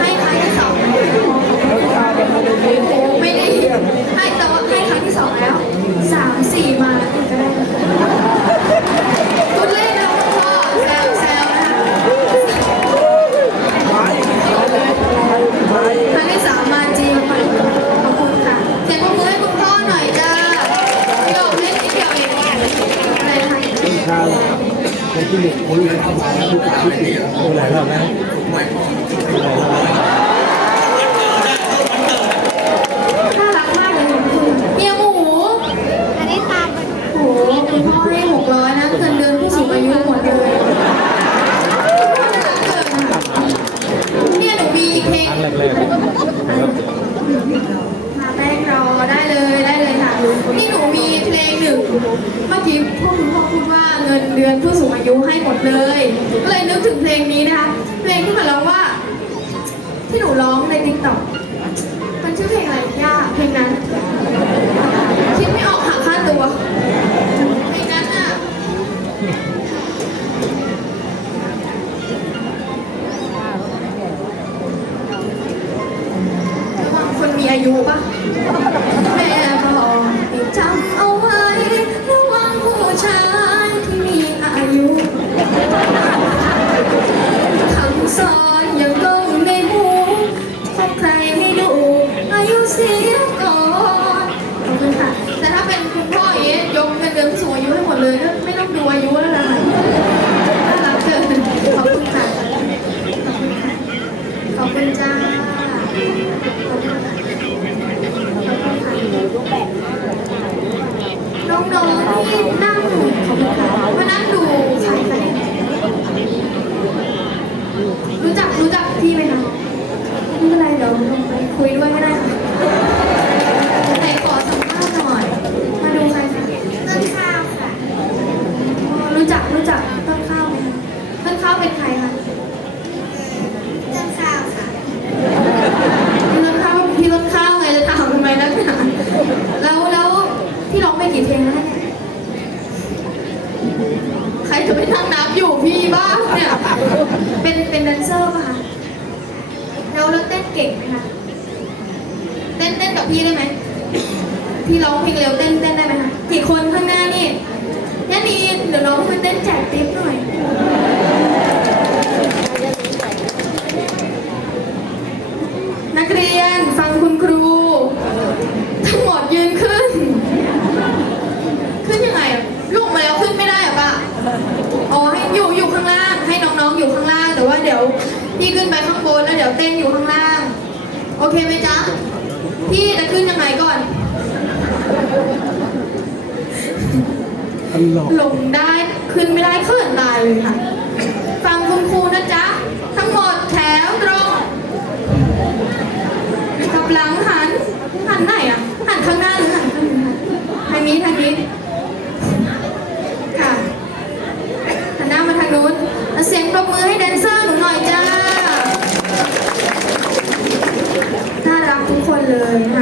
ให้ครั้งที่สองไม่ได้ให้แต่ว่าให้ครั้งที่สองแล้วสามสี่มาก็ได้คุณเล่นนะคุณพ่อแซวแซวนะคะครั้งที่สามมาจริงขอบคุณค่ะเสียงปรบมือให้คุณพ่อหน่อยจ้าพี่โอเล่นนิดเดียวเองอะไรนะคะ ข้าวในที่หนึ่งคุยกันเข้ามาแล้วทุกอย่างที่ติดหลายรแล้วน่า my mom. เมื่อกี้พวกคุณพ่อพูดว่าเงินเดือนผู้สูงอายุให้หมดเลย ก็เลยนึกถึงเพลงนี้นะคะ เพลงที่มันร้องว่า ที่หนูร้องในติ๊กต็อกมันชื่อเพลงอะไรย่าเพลงนั้น คิดไม่ออกหักค่าตัวเพลงนั้นอะระวังคนมีอายุปะแม่บอกให้จำ คุณจ้าขอบคุณค่ะน้องๆที่น่าขอบคุณค่ะมานั่งดูใครคะเนี่ยรู้จักรู้จักพี่ไหมคะไม่เป็นไรเดี๋ยวลงไปคุยด้วยก็ได้ค่ะไหนขอสัมภาษณ์หน่อย มาดูใครคะ ต้นข้าวค่ะ อ๋อรู้จักรู้จักต้นข้าวไหมคะต้นข้าวเป็นใครคะ ต้นข้าวค่ะ พี่ต้นข้าวพี่ต้นข้าวไงจะถามทำไมนักหนาแล้วแล้วพี่ร้องไปกี่เพลงแล้วเนี่ยใครจะไปนั่งนับอยู่พี่บ้า เนี่ยเป็นเป็นแดนเซอร์ป่ะคะแล้วแล้วเต้นเก่งไหมคะเต้นเต้นกับพี่ได้ไหมพี่ร้องเพลงเร็วเต้นเต้นได้ไหมคะกี่คนข้างหน้านี่ย่านีเดี๋ยวน้องไปเต้นแจกติ๊บหน่อย นักเรียนฟังคุณครู ทั้งหมดยืนขึ้น ขึ้นยังไงอะลงมาแล้วขึ้นไม่ได้เหรอะปะอ๋อให้อยู่อยู่ข้างล่าง ให้น้ องๆอยู่ข้างล่าง แต่ว่าเดี๋ยวพี่ขึ้นไปข้างบนแล้วเดี๋ยวเต้นอยู่ข้างล่าง โอเคไหมจ๊ะ พี่จะขึ้นยังไงก่อนตลกลงได้ขึ้นไม่ได้เขินตายเลยค่ะ ฟังคุณครูนะจ๊ะ ทั้งหมดแถวตรงกลับหลังหัน เลยนะคะ